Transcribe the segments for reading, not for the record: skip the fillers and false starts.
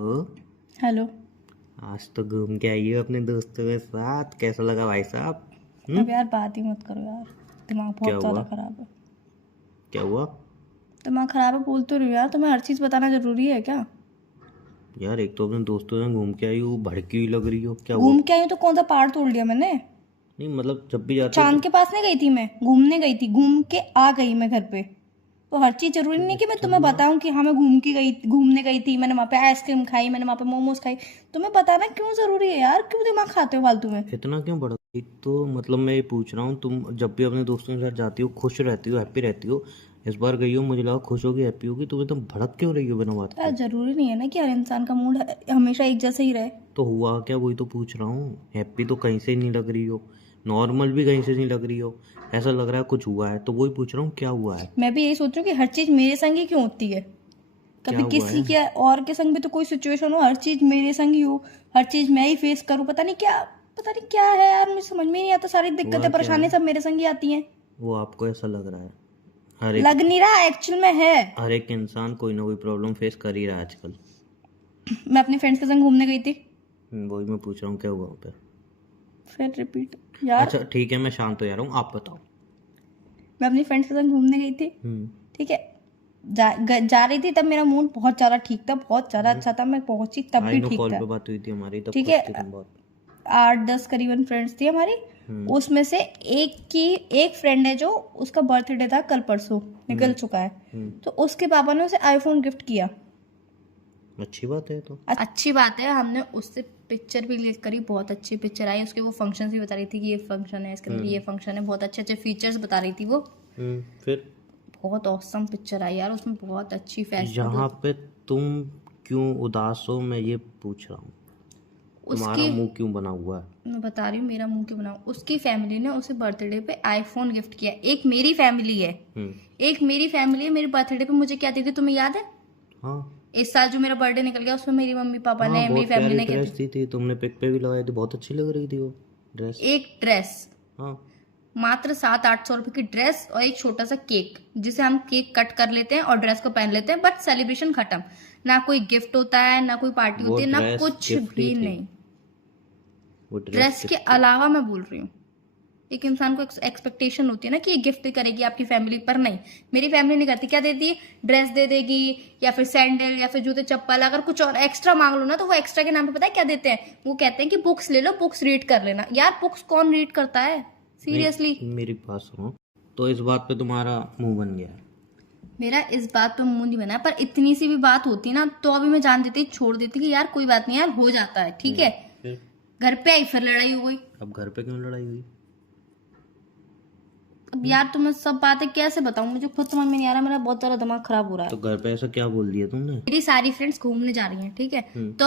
ओ, hello. आज तो घूम के आई हो अपने दोस्तों के साथ। कैसा लगा भाई साहब? अब यार बात ही मत करो यार, दिमाग क्या बहुत ज़्यादा हुआ? ख़राब है। क्या हुआ? दिमाग ख़राब है बोल तो रही हूँ यार, तुम्हें हर चीज़ बताना ज़रूरी है क्या? यार एक तो अपने दोस्तों से घूम के आई हो, भड़की हुई लग रही हो। क्या हुआ? घूम के आई हूँ तो कौन सा पहाड़ तोड़ लिया मैंने? नहीं मतलब जब भी जाते हो चांद तो के पास नहीं गई थी मैं, घूमने गई थी, घूम के आ गई मैं घर पे। तो हर चीज़ ज़रूरी नहीं कि मैं तुम्हें इतना बताऊँ कि हाँ मैं घूमने गई थी, मैंने वहाँ पे आइसक्रीम खाई, मैंने वहाँ पे मोमोज खाई। तुम्हें बताना क्यों ज़रूरी है यार? क्यों दिमाग खाते हो फालतू में? इतना क्यों बढ़ा? एक तो मतलब मैं ये पूछ रहा हूँ, तुम जब भी अपने दोस्तों के साथ जाती हो खुश रहती हो, हैप्पी रहती हो। इस बार गई हो, मुझे लगा खुश होगी, हैप्पी होगी। तुम एकदम भड़क क्यों रही हो बिना बात यार के? ज़रूरी नहीं है ना कि हर इंसान का मूड हमेशा एक जैसा ही रहे। तो हुआ क्या, वही तो पूछ रहा हूँ। हैप्पी तो कहीं से नहीं लग रही हो, नॉर्मल भी कहीं से नहीं लग रही हो। ऐसा लग रहा है कुछ हुआ है, तो वही पूछ रहा हूँ क्या हुआ है। मैं भी यही सोच रही हूँ कि हर चीज़ मेरे संग ही क्यों होती है। क्या कभी हुआ किसी है? के और के संग भी तो कोई सिचुएशन हो, हर चीज मेरे संग ही हो, हर चीज मैं ही फेस करूं। पता नहीं क्या है यार, मुझे समझ में नहीं आता। सारी हुआ दिक्कतें क्या है? परेशानी सब मेरे संग ही आती हैं। वो आपको ऐसा लग रहा है। हर एक लग नहीं रहा, एक्चुअल में है। हर एक इंसान कोई ना कोई प्रॉब्लम फेस कर ही रहा है आजकल। मैं अपनी फ्रेंड्स के संग घूमने गई थी। वही मैं पूछ रहा हूँ क्या हुआ वहाँ पे। फिर रिपीट यार। अच्छा ठीक है, मैं शांत हो जा रहा हूँ, आप बताओ। मैं अपनी फ्रेंड्स के संग घूमने गई थी। हम्म। ठीक है। जा रही थी तब मेरा मूड बहुत ज़्यादा ठीक था, बहुत ज़्यादा अच्छा था। मैं पहुंची तब आई भी नो, ठीक कॉल था। पे बात हुई थी हमारी, तब ठीक खुश है। थी तुम बहुत। 8-10 करीबन फ्रेंड्स थी हमारी। हम्म। उसमें से एक फ्रेंड है जो, उसका बर्थडे था कल परसों, निकल हम्म। चुका है। हम्म। तो उसके पापा ने उसे आईफोन गिफ्ट किया। अच्छी बात है तो। अच्छी बात है, हमने उससे पिक्चर भी क्लिक करी, बहुत अच्छी पिक्चर आई। उसके वो फंक्शन भी बता रही थी कि ये फंक्शन है, इसके अंदर ये फंक्शन है, बहुत अच्छे अच्छे फीचर्स बता रही थी वो। फिर बहुत औसम पिक्चर आई यार, उसमें बहुत अच्छी फैशन यहाँ मतलब। पे तुम क्यों उदास हो, मैं ये पूछ रहा हूँ। तुम्हारा उसकी मुंह क्यों बना हुआ है? मैं बता रही हूँ मेरा मुंह क्यों बनाऊं। उसकी फैमिली ने उसे बर्थडे पे आईफोन गिफ्ट किया। एक मेरी फैमिली है, हम्म। एक मेरी फैमिली है। मेरे बर्थडे पे मुझे क्या दी थी तुम्हें याद है? हाँ। इस साल जो मेरा बर्थडे निकल गया उसमें मेरी मम्मी पापा हाँ, ने, मेरी बहुत फैमिली प्यारी ने क्या ड्रेस दी? दी थी तुमने, पिक पे भी लगाई थी, बहुत अच्छी लग रही थी वो ड्रेस। एक ड्रेस, हाँ। मात्र 700-800 रुपए की ड्रेस और एक छोटा सा केक, जिसे हम केक कट कर लेते हैं और ड्रेस को पहन लेते हैं, बट सेलिब्रेशन खत्म। ना कोई गिफ्ट होता है, ना कोई पार्टी वो होती है, ना ड्रेस कुछ गिफ्ट ही भी थी। नहीं। वो ड्रेस ड्रेस के गिफ्ट थी। अलावा मैं बोल रही हूँ, एक इंसान को एक्सपेक्टेशन होती है ना कि ये गिफ्ट करेगी आपकी फैमिली, पर नहीं। मेरी फैमिली नहीं करती। क्या देती है? ड्रेस दे देगी, या फिर सैंडल, या फिर जूते चप्पल। अगर कुछ और एक्स्ट्रा मांग लो ना तो वो एक्स्ट्रा के नाम पे पता है क्या देते हैं? वो कहते हैं कि बुक्स ले लो, बुक्स रीड कर लेना। यार बुक्स कौन रीड करता है सीरियसली? नहीं, मेरी बात सुनो। तो इस बात पे तुम्हारा मुंह बन गया है? मेरा इस बात पे मुंह नहीं बना, पर इतनी सी भी बात होती ना तो अभी मैं जान देती, छोड़ देती कि यार कोई बात नहीं यार, हो जाता है, ठीक है। फिर घर पे आई फिर लड़ाई हो गई। अब घर पे क्यों लड़ाई हुई? अब यार तुम्हें सब बातें कैसे बताऊं, मुझे खुद समझ में नहीं आ रहा, मेरा बहुत ज्यादा दिमाग खराब हो रहा तो है। घर पे ऐसा क्या बोल दिया तुमने? मेरी सारी फ्रेंड्स घूमने जा रही हैं, ठीक है। हम्म। तो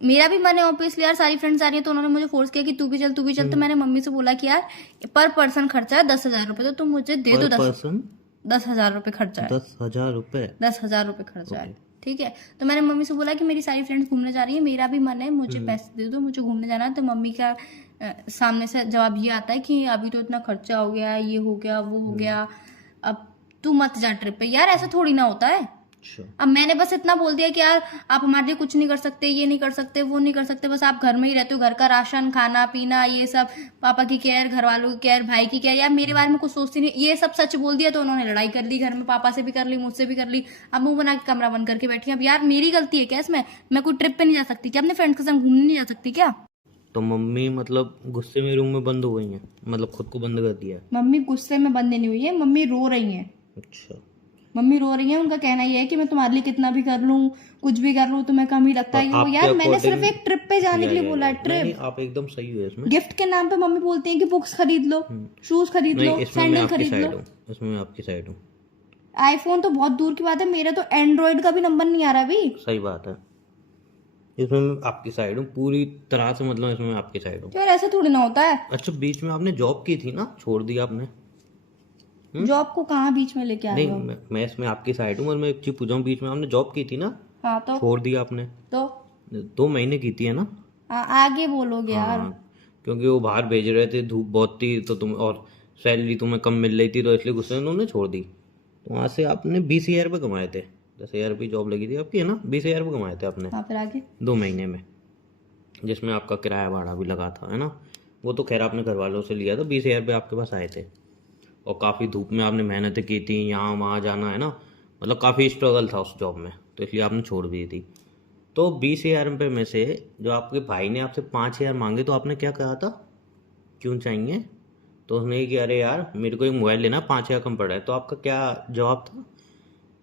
मेरा भी मन है ऑब्वियसली यार, सारी फ्रेंड्स आ रही है, तो उन्होंने मुझे फोर्स किया कि तू भी चल, तू भी चल। तो मैंने मम्मी से बोला कि यार पर पर्सन खर्चा है 10,000 रुपए, तो तुम मुझे दे पर दो। दस पर्सन 10,000 रुपए खर्चा है। 10,000 रुपए? 10,000 रुपए खर्चा ओके। है, ठीक है। तो मैंने मम्मी से बोला कि मेरी सारी फ्रेंड्स घूमने जा रही है, मेरा भी मन है, मुझे पैसे दे दो, मुझे घूमने जाना है। तो मम्मी का सामने से जवाब ये आता है कि अभी तो इतना खर्चा हो गया, ये हो गया, वो हो गया, अब तू मत जा ट्रिप पे। यार ऐसा थोड़ी ना होता है। अच्छा। अब मैंने बस इतना बोल दिया कि यार आप हमारे लिए कुछ नहीं कर सकते, ये नहीं कर सकते, वो नहीं कर सकते, बस आप घर में ही रहते हो, घर का राशन, खाना पीना, ये सब, पापा की केयर, घर वालों की केयर, भाई की केयर। यार मेरे बारे में कुछ सोचती नहीं, ये सब सच बोल दिया तो उन्होंने लड़ाई कर ली घर में, पापा से भी कर ली, मुझसे भी कर ली। अब मुंह बना के कमरा बंद करके बैठी। अब यार मेरी गलती है क्या इसमें? मैं कोई ट्रिप पे नहीं जा सकती क्या? अपने फ्रेंड्स के संग घूमने नहीं जा सकती क्या? तो मम्मी मतलब गुस्से में रूम में बंद हो गई हैं, मतलब खुद को बंद कर दिया है? मम्मी गुस्से में बंद नहीं हुई है, मम्मी रो रही है। अच्छा। मम्मी रो रही है, उनका कहना ये है कि मैं तुम्हारे लिए कितना भी कर लूं, कुछ भी कर लूं, तुम्हें कम ही लगता पर है ये वो। आपके यार मैंने सिर्फ अकॉर्डिंग एक ट्रिप पे जाने के लिए बोला है, नहीं नहीं, ट्रिप। आप एकदम सही हो इसमें। गिफ्ट के नाम पे मम्मी बोलती है कि बुक्स खरीद लो, शूज खरीद नहीं, लो, इसमें मैं सैंडल आपकी खरीद लो। साइड हूँ, इसमें मैं आपकी साइड हूँ। आईफोन तो बहुत दूर की बात है, मेरा तो एंड्रॉइड का भी नंबर नहीं आ रहा अभी। सही बात है, इसमें मैं आपकी साइड हूँ पूरी तरह से, मतलब इसमें मैं आपकी साइड हूँ। तो यार ऐसे थोड़ी ना होता है। अच्छा, बीच में आपने जॉब की थी ना, छोड़ दिया आपने? जॉब को कहाँ बीच में लेके आ रहे नहीं, हो? मैं इसमें आपकी साइड हूँ, और मैं एक चीज पूछा हूँ, बीच में आपने जॉब की थी ना, हाँ तो छोड़ दिया आपने? तो 2 महीने की थी है ना? आगे बोलोगे यार। हाँ, क्योंकि वो बाहर भेज रहे थे, धूप बहुत थी तो तुम, और सैलरी तुम्हें कम मिल रही थी, तो इसलिए गुस्से में उन्होंने छोड़ दी। तो वहाँ से आपने 20,000 रुपये कमाए थे। 10,000 रुपये जॉब लगी थी आपकी, है ना? 20,000 रुपये कमाए थे आपने हाँ, फिर आगे 2 महीने में, जिसमें आपका किराया भाड़ा भी लगा था, है ना? वो तो खैर आपने घर वालों से लिया था, 20,000 रुपये आपके पास आए थे। और काफ़ी धूप में आपने मेहनत की थी, यहाँ वहाँ जाना, है ना? मतलब काफ़ी स्ट्रगल था उस जॉब में, तो इसलिए आपने छोड़ दी थी। तो 20,000 रुपये में से जो आपके भाई ने आपसे 5,000 मांगे, तो आपने क्या कहा था, क्यों चाहिए? तो उसने ये कि अरे यार मेरे को एक मोबाइल लेना, 5,000 कम पड़ रहा है। तो आपका क्या जवाब था?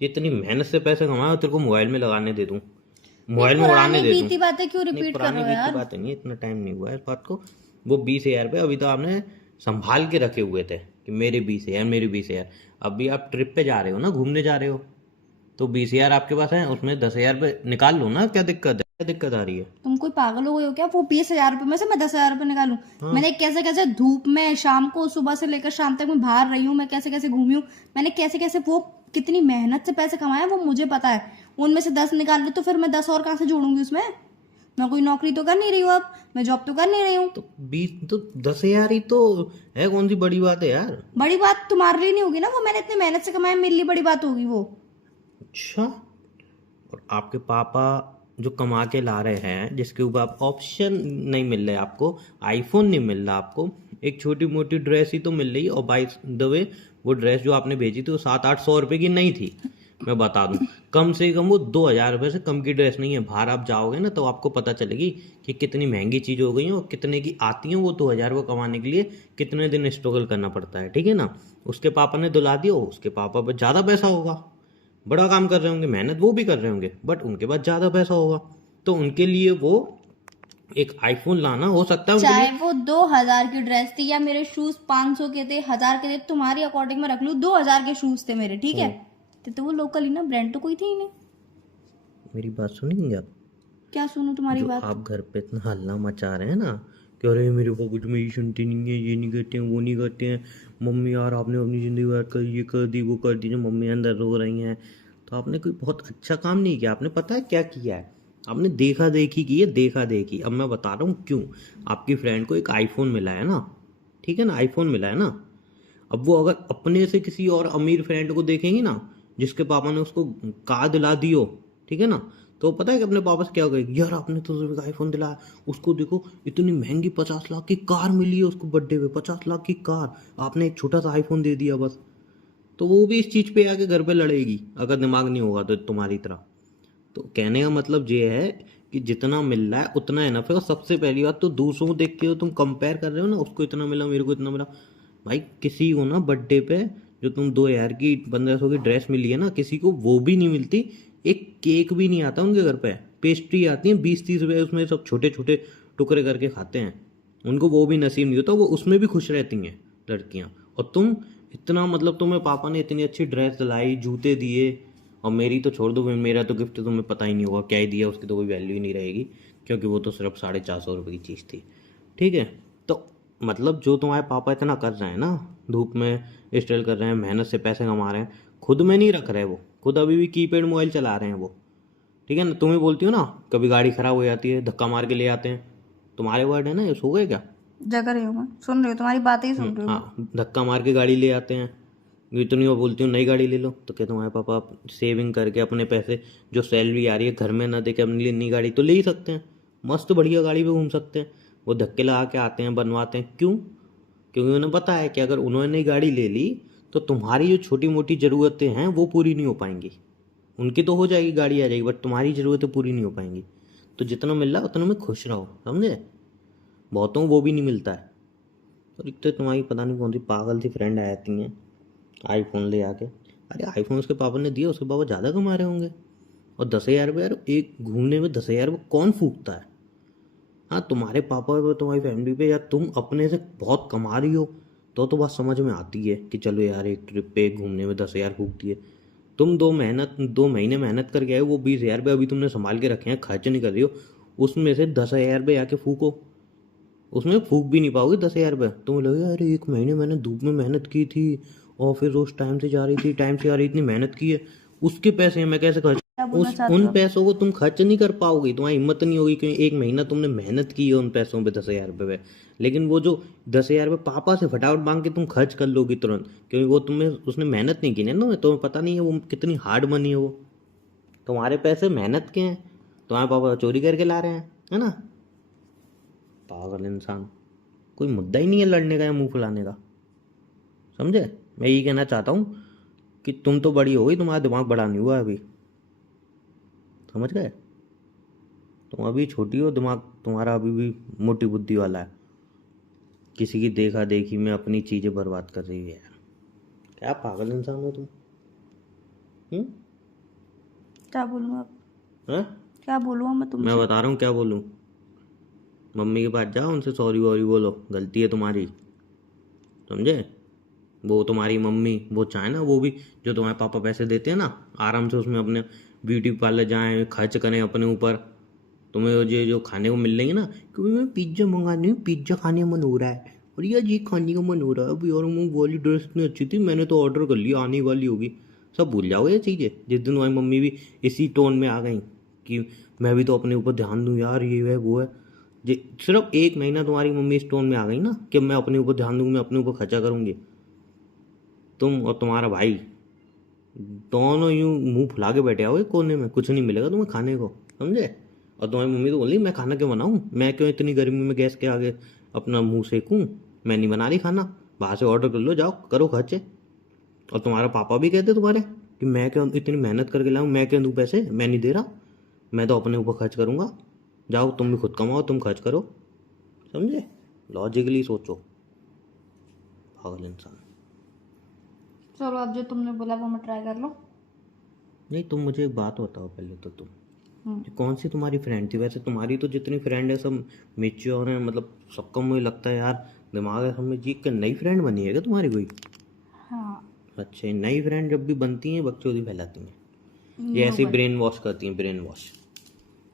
इतनी मेहनत से पैसे कमाए और तेरे को मोबाइल में लगाने दे दूँ, ये मोबाइल में उड़ाने पुरानी दे दूँ? बीती बातें क्यों नहीं, रिपीट कर पुरानी रहे हो बीत की यार? बात नहीं है, इतना टाइम नहीं हुआ है इस बात को। वो 20,000 रुपये अभी तो आपने संभाल के रखे हुए थे कि मेरे 20,000, मेरे 20,000। अभी आप ट्रिप पे जा रहे हो ना, घूमने जा रहे हो, तो 20,000 आपके पास है, उसमें 10,000 रुपये निकाल लो ना। क्या दिक्कत है, क्या दिक्कत आ रही है? तुम कोई पागल हो गए हो क्या? वो 20,000 रुपये में से मैं 10,000 रुपये निकालूं? हाँ। मैंने कैसे कैसे धूप में शाम को, सुबह से लेकर शाम तक मैं बाहर रही हूँ, मैं कैसे कैसे घूमी हूँ, मैंने कैसे कैसे वो कितनी मेहनत से पैसे कमाए वो मुझे पता है। उनमें से 10 निकाल लो तो फिर मैं 10 और कहाँ से जोड़ूंगी उसमें? मैं कोई नौकरी तो कर नहीं रही हूँ, अब मैं जॉब तो कर नहीं रही हूँ। तो 10,000 ही तो है, कौन सी बड़ी बात है यार? बड़ी बात तुम्हारे लिए नहीं होगी ना, वो मैंने इतनी मेहनत से कमाया, मेरे लिए बड़ी बात होगी वो। अच्छा, और आपके पापा जो कमा के ला रहे हैं, जिसके ऊपर आप ऑप्शन नहीं मिल रहे आपको, आईफोन नहीं मिल रहा आपको, एक छोटी मोटी ड्रेस ही तो मिल रही है। और बाय द वे वो ड्रेस जो आपने भेजी थी वो 700-800 रुपये की नहीं थी, मैं बता दूं। कम से कम वो 2,000 रुपये से कम की ड्रेस नहीं है। बाहर आप जाओगे ना तो आपको पता चलेगी कि कितनी महंगी चीज़ हो गई है और कितने की आती हैं वो 2,000 रुपये कमाने के लिए कितने दिन स्ट्रगल करना पड़ता है, ठीक है ना? उसके पापा ने दिला दिया, उसके पापा पर ज़्यादा पैसा होगा, बड़ा काम कर रहे होंगे, मेहनत वो भी कर रहे होंगे, बट उनके पास ज़्यादा पैसा होगा, तो उनके लिए वो एक आईफोन लाना हो सकता है उनके चाहे लिए। वो 2,000 की ड्रेस थी या मेरे शूज 500 के थे, 1,000 के थे, तुम्हारी अकॉर्डिंग में रख लूं 2,000 के शूज थे मेरे, ठीक है? तो वो लोकल ही ना, ब्रांड तो कोई थी ही नहीं। मेरी बात सुनेंगे आप? क्या सुनूं तुम्हारी जो बात? आप घर पे इतना हल्ला मचा रहे हैं ना कि अरे मेरे पापा कुछ मेरी सुनती नहीं है, ये नहीं करते हैं, वो नहीं करते हैं, मम्मी यार आपने अपनी ज़िंदगी बर्बाद कर, ये कर दी, वो कर दी, जो मम्मी अंदर रो रही हैं, तो आपने कोई बहुत अच्छा काम नहीं किया। आपने पता है क्या किया है? आपने देखा देखी की है, देखा देखी। अब मैं बता रहा हूँ क्यों। आपकी फ्रेंड को एक आईफोन मिला है ना, ठीक है ना, आईफोन मिला है ना। अब वो अगर अपने से किसी और अमीर फ्रेंड को देखेंगी ना, जिसके पापा ने उसको कार दिला दी हो, ठीक है ना, तो पता है कि अपने पापा से क्या कहेगी, यार आपने तो सिर्फ आईफोन दिलाया, उसको देखो इतनी महंगी 50 लाख की कार मिली है उसको बर्थडे पे, 50 लाख की कार, आपने एक छोटा सा आईफोन दे दिया बस। तो वो भी इस चीज़ पे आके घर पे लड़ेगी, अगर दिमाग नहीं होगा तो तुम्हारी तरह। तो कहने का मतलब ये है कि जितना मिल रहा है उतना इनफ है। और सबसे पहली बात तो दूसरों को देख के तुम कंपेयर कर रहे हो ना, उसको इतना मिला मेरे को इतना मिला। भाई किसी को ना बर्थडे पे जो तुम 2,000 की 1,500 की ड्रेस मिली है ना, किसी को वो भी नहीं मिलती, एक केक भी नहीं आता उनके घर पे, पेस्ट्री आती है 20-30 रुपये, उसमें सब छोटे छोटे टुकड़े करके खाते हैं, उनको वो भी नसीब नहीं होता, वो उसमें भी खुश रहती हैं लड़कियां। और तुम इतना, मतलब तुम्हें पापा ने इतनी अच्छी ड्रेस दिलाई, जूते दिए, और मेरी तो छोड़ दो, मेरा तो गिफ्ट तुम्हें पता ही नहीं होगा क्या ही दिया, उसकी तो कोई वैल्यू ही नहीं रहेगी, क्योंकि वो तो सिर्फ 450 रुपये की चीज़ थी, ठीक है? तो मतलब जो तुम्हारे पापा इतना कर रहे हैं ना, धूप में स्ट्रगल कर रहे हैं, मेहनत से पैसे कमा रहे हैं, खुद में नहीं रख रहे, वो खुद अभी भी कीपैड मोबाइल चला रहे हैं वो, ठीक है ना? तुम्हें बोलती हो ना कभी गाड़ी खराब हो जाती है धक्का मार के ले आते हैं, तुम्हारे वर्ड है ना, ये सो गए क्या? जगह रही हूँ मैं, सुन रही हूँ तुम्हारी बातें ही सुन रही हूँ। हाँ, धक्का मार के गाड़ी ले आते हैं। इतनी वो बोलती हूँ नई गाड़ी ले लो, तो क्या तुम्हारे पापा सेविंग करके अपने पैसे, जो सैलरी आ रही है घर में ना दे के अपने लिए नई गाड़ी तो ले ही सकते हैं, मस्त बढ़िया गाड़ी पे घूम सकते हैं। वो धक्के लगा के आते हैं, बनवाते हैं, क्यों? क्योंकि उन्हें पता है कि अगर उन्होंने नई गाड़ी ले ली तो तुम्हारी जो छोटी मोटी ज़रूरतें हैं वो पूरी नहीं हो पाएंगी। उनकी तो हो जाएगी, गाड़ी आ जाएगी, बट तुम्हारी ज़रूरतें पूरी नहीं हो पाएंगी। तो जितना मिल रहा है उतना में खुश रहो, समझे? बहुतों को वो भी नहीं मिलता है। और एक तो तुम्हारी पता नहीं कौन सी पागल सी फ्रेंड आ जाती हैं आईफोन ले आके। अरे आईफोन उसके पापा ने दिया, उसके पापा ज़्यादा कमा रहे होंगे। और 10,000 रुपये यार, एक घूमने में 10,000 रुपये कौन फूकता है? हाँ, तुम्हारे पापा पे, तुम्हारी फैमिली पे, या तुम अपने से बहुत कमा रही हो तो बात समझ में आती है कि चलो यार एक ट्रिप पे घूमने में 10,000 फूक दिए। तुम 2 महीने मेहनत करके आए हो, वो 20,000 रुपये अभी तुमने संभाल के रखे हैं, खर्च नहीं कर रही हो, उसमें से 10,000 रुपये आके फूको, उसमें फूक भी नहीं पाओगे 10,000 रुपये। तुम्हें लगेगा अरे 1 महीने मैंने धूप में मेहनत की थी और फिर रोज टाइम से जा रही थी, टाइम से आ रही, इतनी मेहनत की है, उसके पैसे हैं, मैं कैसे खर्च, उन पैसों को तुम खर्च नहीं कर पाओगे, तुम्हारी हिम्मत नहीं होगी, क्योंकि 1 महीना तुमने मेहनत की है उन पैसों पे, 10,000 रुपये पे। लेकिन वो जो 10,000 रुपये पापा से फटाफट मांग के तुम खर्च कर लोगी तुरंत, क्योंकि वो तुम्हें, उसने मेहनत नहीं की ना, तुम्हें पता नहीं है वो कितनी हार्ड मनी है वो। तुम्हारे पैसे मेहनत के हैं, तुम्हारे पापा चोरी करके ला रहे हैं, है ना। पागल इंसान, कोई मुद्दा ही नहीं है लड़ने का या मुंह फुलाने का, समझे। मैं यही कहना चाहता हूँ कि तुम तो बड़ी हो गई, तुम्हारा दिमाग बड़ा नहीं हुआ अभी, समझ गए। तुम अभी छोटी हो, दिमाग तुम्हारा अभी भी मोटी बुद्धि वाला है। किसी की देखा देखी में अपनी चीज़ें बर्बाद कर रही है यार, क्या पागल इंसान हो तुम। क्या बोलूँ अब, हैं? क्या बोलूँ मैं मैं तुमसे। बता रहा हूँ क्या बोलूँ। मम्मी के पास जाओ, उनसे सॉरी वॉरी बोलो, गलती है तुम्हारी, समझे। वो तुम्हारी मम्मी, वो चाहे ना, वो भी जो तुम्हारे पापा पैसे देते हैं ना, आराम से उसमें अपने ब्यूटी पार्लर जाएं, खर्च करें अपने ऊपर। तुम्हें ये जो खाने को मिल रही है ना, क्योंकि मैं पिज्ज़ा मंगानी हूँ, पिज्ज़ा खाने का मन हो रहा है, और यार ये खाने का मन हो रहा है अभी, और वो वाली ड्रेस इतनी अच्छी थी, मैंने तो ऑर्डर कर लिया, आने वाली होगी। सब भूल जाओगे ये चीज़ें। जिस दिन तुम्हारी मम्मी भी इसी टोन में आ गई कि मैं भी तो अपने ऊपर ध्यान दूँ यार, ये है वो है, सिर्फ 1 महीना तुम्हारी मम्मी इस टोन में आ गई ना कि मैं अपने ऊपर ध्यान दूंगी, मैं अपने ऊपर खर्चा करूंगी, तुम और तुम्हारा भाई दोनों यूं मुंह फुला के बैठे आओगे कोने में, कुछ नहीं मिलेगा तुम्हें खाने को, समझे। और तुम्हारी मम्मी तो बोली मैं खाना क्यों बनाऊं, मैं क्यों इतनी गर्मी में गैस के आगे अपना मुंह सेकूं, मैं नहीं बना रही खाना, बाहर से ऑर्डर कर लो, जाओ करो खर्चे। और तुम्हारा पापा भी कहते तुम्हारे कि मैं क्यों इतनी मेहनत करके लाऊं, मैं क्यों दूं पैसे, मैं नहीं दे रहा, मैं तो अपने ऊपर खर्च करूंगा, जाओ तुम भी खुद कमाओ, तुम खर्च करो, समझे। लॉजिकली सोचो, पागल इंसान। चलो अब जो तुमने बोला वो मैं ट्राई कर लूँ। नहीं, तुम मुझे एक बात बताओ पहले तो, तुम हम्म। ये कौन सी तुम्हारी फ्रेंड थी वैसे। तुम्हारी तो जितनी फ्रेंड है सब मेच्योर हैं, मतलब सबका मुझे लगता है यार दिमाग है सब में जी। के नई फ्रेंड बनी है क्या तुम्हारी कोई। हाँ, अच्छा, ये नई फ्रेंड जब भी बनती हैं बकचोदी फैलाती हैं, ये ऐसे ब्रेन वॉश करती हैं, ब्रेन वॉश।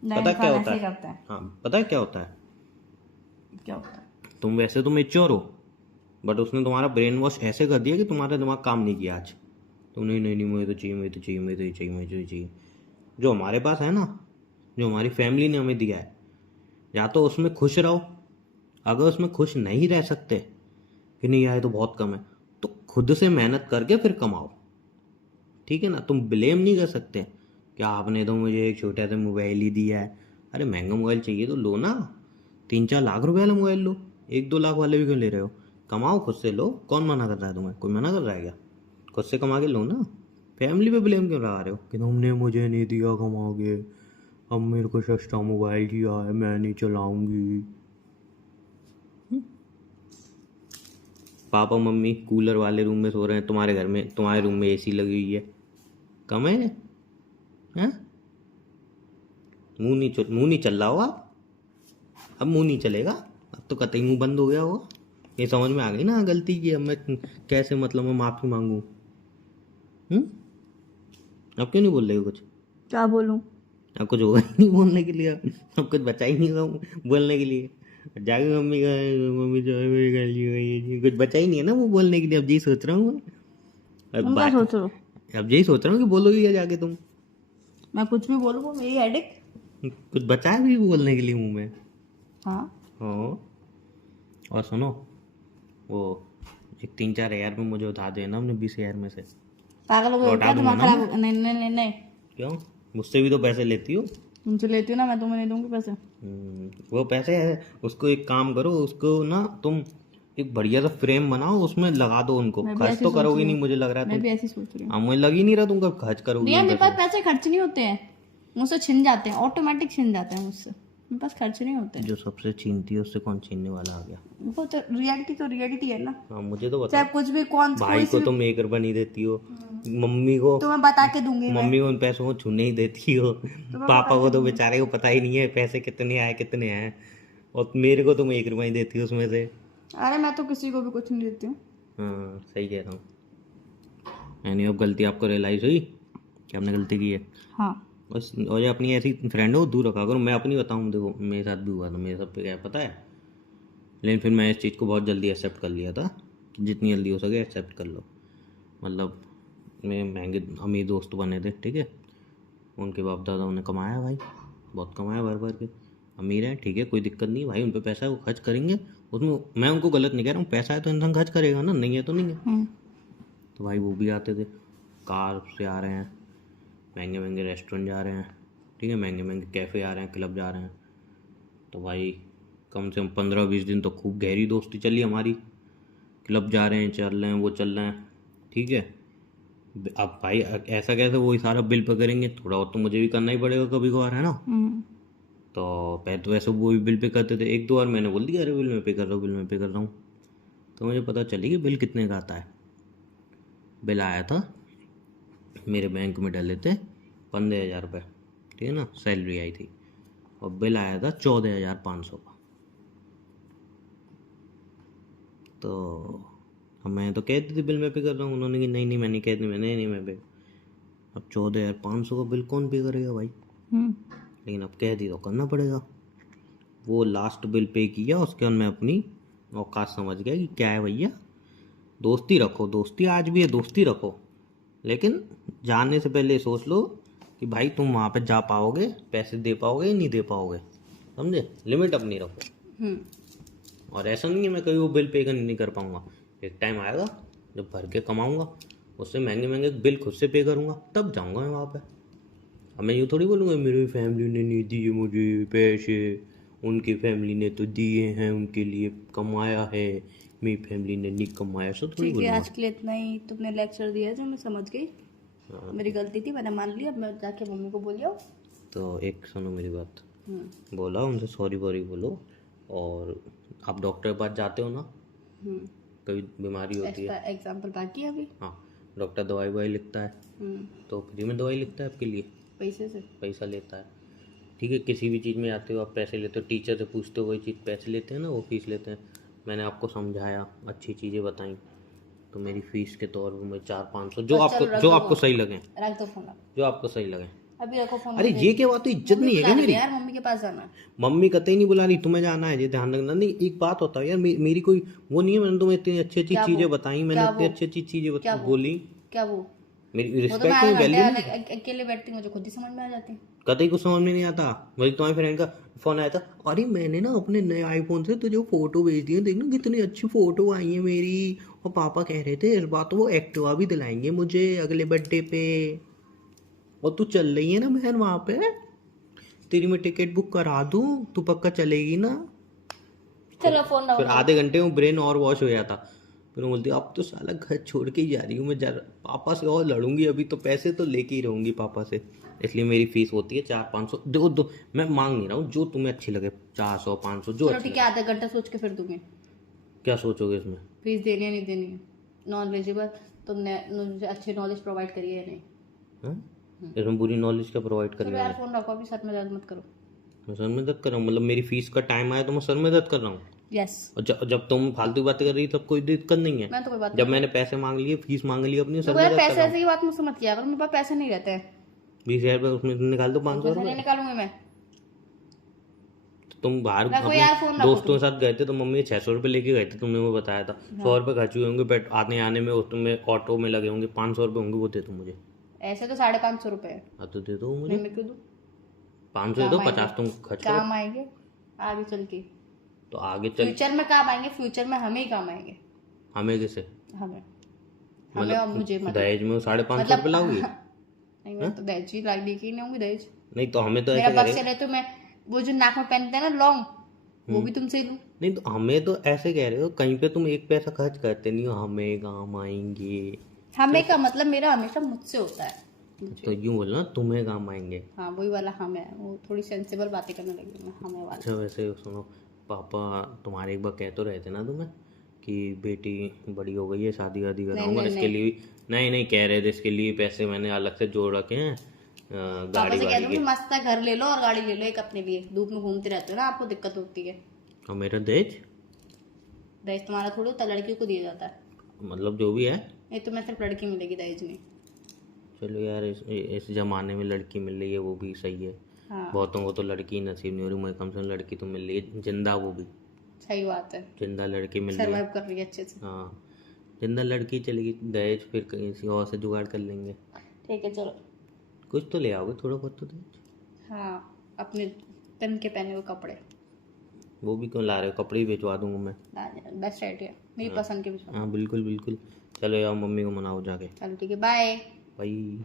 पता क्या होता है, करता है। हाँ पता है क्या होता है, क्या होता है। तुम वैसे तो मेच्योर हो, बट उसने तुम्हारा ब्रेन वॉश ऐसे कर दिया कि तुम्हारा दिमाग काम नहीं किया आज। तुम नहीं नहीं नहीं, मुझे तो चाहिए, मुझे तो चाहिए, मुझे तो ये चाहिए, मुझे तो ये चाहिए। जो हमारे पास है ना, जो हमारी फैमिली ने हमें दिया है, या तो उसमें खुश रहो, अगर उसमें खुश नहीं रह सकते कि नहीं आए तो बहुत कम है, तो खुद से मेहनत करके फिर कमाओ, ठीक है ना। तुम ब्लेम नहीं कर सकते कि आपने तो मुझे एक छोटा सा मोबाइल ही दिया है। अरे महंगा मोबाइल चाहिए तो लो ना, 3-4 लाख रुपए वाला मोबाइल लो, 1-2 लाख वाले भी क्यों ले रहे हो। कमाओ, खुद से लो, कौन मना कर रहा है तुम्हें, कोई मना कर रहा है क्या। खुद से कमा के लो ना, फैमिली पे ब्लेम क्यों लगा रहे हो कि तुमने मुझे नहीं दिया कमा के, अब मेरे को सस्ता मोबाइल दिया है मैं नहीं चलाऊंगी। पापा मम्मी कूलर वाले रूम में सो रहे हैं, तुम्हारे घर में, तुम्हारे रूम में एसी लगी हुई है, कम है हैं? मुंह नहीं चल रहा होगा अब मुंह नहीं चलेगा, अब तो कतई मुंह बंद हो गया होगा। ये समझ में आ गई ना गलती की, अब मैं कैसे मतलब मैं माफी मांगू। अब क्यों नहीं बोल रहे हो कुछ। क्या बोलूँ। अब कुछ होगा ही नहीं बोलने के लिए, अब कुछ बचा ही नहीं होगा बोलने के लिए। जाके मम्मी का, मम्मी जो है मेरी गलती हो गई, कुछ बचा ही नहीं है ना वो बोलने के लिए। अब यही सोच रहा हूँ मैं, तुम क्या सोच रहे हो। अब यही सोच रहा हूँ कि बोलोगी क्या जाके तुम। मैं कुछ भी बोलूँ वो मेरी हेडेक। कुछ बचा है भी बोलने के लिए मुंह में। हाँ। हाँ, और सुनो, वो एक 3-4 हज़ार में मुझे उठा देना अपने 20 हज़ार में से। पागल हो गए हो लौटा क्या, दूंगा दिमाग ना खराब हो। नहीं नहीं नहीं नहीं, क्यों, मुझसे भी तो पैसे लेती हो। तुमसे लेती हूँ ना, मैं तुम्हें नहीं दूंगी पैसे। वो पैसे है, उसको एक काम करो, उसको ना तुम एक बढ़िया सा फ्रेम बनाओ, उसमें लगा दो उनको। मैं भी खर्च ऐसे तो सोच करोगी रही नहीं हूँ। मुझे लग रहा है मैं तुम। भी ऐसी सोच रही हूँ। हाँ, मुझे लग ही नहीं रहा तुम कब खर्च करोगी नहीं, उन मेरे पास पैसों पैसे खर्च नहीं होते हैं, मुझसे छिन जाते हैं, ऑटोमेटिक छिन जाते हैं मुझसे, मेरे पास खर्च नहीं होते को। हैं। जो सबसे छीनती है उससे कौन छीनने वाला आ गया। वो तो रियलिटी है ना। हाँ मुझे तो चाहे बताओ, कुछ भी, कौन भाई को तुम 1 रुपया नहीं देती हो, मम्मी को, तो मैं बता के दूंगी मैं। मम्मी को उन पैसों को छूने ही देती हो, पापा को तो बेचारे को पता ही नहीं है पैसे कितने आए कितने हैं, और मेरे को तुम 1 रुपया ही देती हो उसमें से। अरे मैं तो किसी को भी कुछ नहीं देती हूँ। हाँ सही कह रहा हूँ। यानी अब गलती आपको रियलाइज हुई कि आपने गलती की है। हाँ। बस, और ये अपनी ऐसी फ्रेंड हो दूर रखा करो। मैं अपनी बताऊँ, देखो मेरे साथ भी हुआ था, मेरे साथ पे क्या है पता है, लेकिन फिर मैं इस चीज़ को बहुत जल्दी एक्सेप्ट कर लिया था कि जितनी जल्दी हो सके एक्सेप्ट कर लो। मतलब मेरे महंगे अमीर दोस्त बने थे, ठीक है, उनके बाप दादा उन्हें कमाया भाई, बहुत कमाया भर भर के, अमीर है, ठीक है, कोई दिक्कत नहीं भाई, उन पर पैसा है वो खर्च करेंगे, उसमें मैं उनको गलत नहीं कह रहा हूँ, पैसा है तो इंसान खर्च करेगा ना, नहीं है तो नहीं है। तो भाई वो भी आते थे, कार से आ रहे हैं, महंगे महंगे रेस्टोरेंट जा रहे हैं, ठीक है, महंगे महंगे कैफ़े आ रहे हैं, क्लब जा रहे हैं। तो भाई कम से कम 15-20 दिन तो खूब गहरी दोस्ती चली हमारी। क्लब जा रहे हैं, चल रहे हैं, वो चल रहे हैं, ठीक है। अब भाई ऐसा कैसे वो सारा बिल पे करेंगे, थोड़ा बहुत तो मुझे भी करना ही पड़ेगा कभी कभार, है ना। तो पहले तो वैसे वो भी बिल पे करते थे, 1-2 बार मैंने बोल दिया अरे बिल मैं पे कर रहा हूँ, बिल मैं पे कर रहा हूँ। तो मुझे पता चली कि बिल कितने का आता है। बिल आया था मेरे बैंक में डले थे 15,000 रुपये, ठीक है ना, सैलरी आई थी, और बिल आया था 14,500 का। तो अब मैं तो कहती थी बिल मैं पे कर रहा हूँ, उन्होंने कि नहीं नहीं मैं नहीं कहती, मैं नहीं मैं पे। अब 14,500 का बिल कौन पे करेगा भाई, लेकिन अब कह दी तो करना पड़ेगा। वो लास्ट बिल पे किया, उसके बाद मैं अपनी औकात समझ गया कि क्या है भैया, दोस्ती रखो, दोस्ती आज भी है, दोस्ती रखो, लेकिन जाने से पहले सोच लो कि भाई तुम वहाँ पे जा पाओगे, पैसे दे पाओगे या नहीं दे पाओगे, समझे, लिमिट अपनी रखो। और ऐसा नहीं है मैं कभी वो बिल पे नहीं कर पाऊँगा, एक टाइम आएगा जब भर के कमाऊँगा, उससे महंगे महंगे बिल खुद से पे करूँगा, तब जाऊँगा मैं वहाँ पे। अब मैं यूँ थोड़ी बोलूँगा मेरी फैमिली ने नहीं दिए मुझे पैसे, उनकी फैमिली ने तो दिए हैं, उनके लिए कमाया है, मेरी फैमिली ने नहीं कमाया, सो थोड़ी ठीक है, बोलूँगा। आज के लिए इतना ही तुमने लेक्चर दिया जो मैं समझ गई। मेरी गलती थी, मैंने मान लिया। अब मैं जाके मम्मी को बोलियो। तो एक सुनो मेरी बात, बोला उनसे सॉरी वॉरी बोलो, और आप डॉक्टर के पास जाते हो ना, कभी बीमारी होती है, एग्जाम्पल बाकी है अभी। हाँ, डॉक्टर दवाई ववाई लिखता है, तो फ्री में दवाई लिखता है आपके लिए, पैसे से पैसा लेता है, ठीक है। किसी भी चीज़ में आते हो आप पैसे लेते हो, टीचर से पूछते हो कोई चीज़ पैसे लेते हैं ना, वो फीस लेते हैं। मैंने आपको समझाया, अच्छी चीज़ें बताई, तो मेरी फ़ीस के तौर पर मैं 400-500 जो आपको सही लगे, रख दो फोन, जो आपको सही लगे। अभी रखो फोन। अरे ये क्या बात है, इज्जत नहीं है क्या मेरी? यार मम्मी के पास जाना है। मम्मी कतई नहीं बुला रही, तुम्हें जाना है, ये ध्यान रखना। नहीं एक बात होता है यार, मेरी कोई वो नहीं है, मैंने तुम्हें इतनी अच्छी अच्छी चीज़ें बताई, मैंने इतनी अच्छी अच्छी चीज़ें बोली, क्या वो मेरी रिस्पेक्ट नहीं, वैल्यू नहीं। अकेले बैठती मुझे खुद ही समझ में आ जाती है। कतई कुछ समझ में नहीं आता। वही तुम्हारे फ्रेंड का फोन आया था, अरे मैंने ना अपने नए आईफोन से तुझे फोटो भेज दी है, देखना कितनी अच्छी फोटो आई है मेरी, और पापा कह रहे थे इस बार तो वो एक्टिवा भी दिलाएंगे मुझे अगले बर्थडे पे, और तू चल रही है ना बहन वहाँ पे, तेरी मैं टिकट बुक करा दूँ, तू पक्का चलेगी ना। चलो फोन रखो। फिर आधे घंटे में ब्रेन और वॉश हो जाता, फिर मैं बोलती अब तो साला घर छोड़ के ही जा रही हूँ मैं, पापा से और लड़ूंगी, अभी तो पैसे तो लेके ही रहूंगी पापा से, इसलिए मेरी फीस होती है 400-500। दो मैं मांग नहीं रहा हूँ, जो तुम्हें अच्छी लगे 400-500 जो चलो ठीक है, आधा घंटा सोच के फिर दूंगी। क्या सोचोगे इसमें? फीस देनी है नहीं देनी है, नॉलेजेबल तुमने मुझे अच्छी नॉलेज प्रोवाइड करी है नहीं, इसमें बुरी नॉलेज क्या प्रोवाइड करनी चलो यार है? फोन रखो, अभी सर में दर्द मत करो। मैं सर में दर्द कर रहा हूँ, मतलब मेरी फीस का टाइम आया तो मैं सर में दर्द कर रहा हूँ? यस। और जब तुम फालतू बातें कर रही तब कोई दिक्कत नहीं है, मैं तो कोई बात जब मैंने पैसे मांग लिए, फीस मांग ली अपनी, सर तो में यार दर्द कर पैसे रहा हूँ। ऐसे की बात मुझसे मत किया करो, मेरे पास पैसे नहीं रहते हैं। 20,000 रुपये उसमें निकाल दो, 500 पैसे नहीं रुपये। निकालूंगी मैं। तुम बाहर रखो अपने यार फोन, रखो दोस्तों के साथ गए थे तो मम्मी 600 रुपये लेके गए थे, तुमने वो बताया था। 100 रुपये खर्च हुए होंगे आने आने में, उसमें ऑटो में लगे होंगे, 500 रुपये होंगे, वो दे दो मुझे। ऐसे तो 550 रुपए है। हाँ तो दे दो मुझे, मैं क्यों दूं? 500 दे दो, 50 तुम खर्च करो। काम आएंगे आगे चल के, तो आगे चल फ्यूचर में काम आएंगे, फ्यूचर में हमें ही काम आएंगे। हमें कैसे? हमें हमें और मुझे मतलब दहेज में 550 रुपये लाओगी? नहीं मैं तो दहेज ही लाग लेके नहीं होंगी दहेज। नहीं तो हमें तो मेरा ऐसे बस चले तो मैं वो जो नाक में पहनते हैं ना लॉन्ग, वो भी तुमसे ही लूं। नहीं तो हमें तो ऐसे कह रहे हो, कहीं पे तुम एक पैसा खर्च करते नहीं हो, हमें काम आएंगे। हमें का मतलब मेरा हमेशा मुझसे होता है। तो यूं बोलना तुम्हें काम आएंगे। हाँ वही वाला हमें, वो थोड़ी सेंसिबल बातें करने लगी मैं, हमें वाला। अच्छा वैसे सुनो, पापा तुम्हारे एक बार कह तो रहे थे ना तुम्हें कि बेटी बड़ी हो गई है, शादी वादी कराऊंगा, इसके लिए नहीं कह रहे थे, इसके लिए पैसे मैंने अलग से जोड़ रखे हैं, गाड़ी से कह वाड़ी दूंगी के। मस्त है, घर ले लो और गाड़ी ले लो एक अपने लिए, धूप में घूमते रहते हो ना, आपको दिक्कत होती है। और मेरा दहेज दहेज तुम्हारा थोड़ी होता, लड़कियों को दिया जाता है। मतलब जो भी है, नहीं तुम्हें सिर्फ लड़की मिलेगी दहेज में। चलो यार इस जमाने में लड़की मिल रही है वो भी सही है। हाँ बहुतों को तो लड़की नसीब नहीं हो रही, मुझे कम से कम लड़की तो मिल रही है, जिंदा, वो भी सही बात है, जिंदा लड़की मिल रही है। सर्वाइव कर रही है अच्छे से। हाँ जिंदा लड़की चलेगी, दहेज फिर किसी और से जुगाड़ कर लेंगे। ठीक है चलो। कुछ तो ले आओगे थोड़ा बहुत तो दहेज। हाँ अपने तन के पहने हुए कपड़े। वो भी क्यों ला रहे हो, कपड़े ही बेचवा दूंगा मैं। बेस्ट आइडिया, मेरी पसंद के भी। हाँ बिल्कुल बिल्कुल, चलो यार मम्मी को मनाओ जाके। चलो ठीक है, बाय। भाई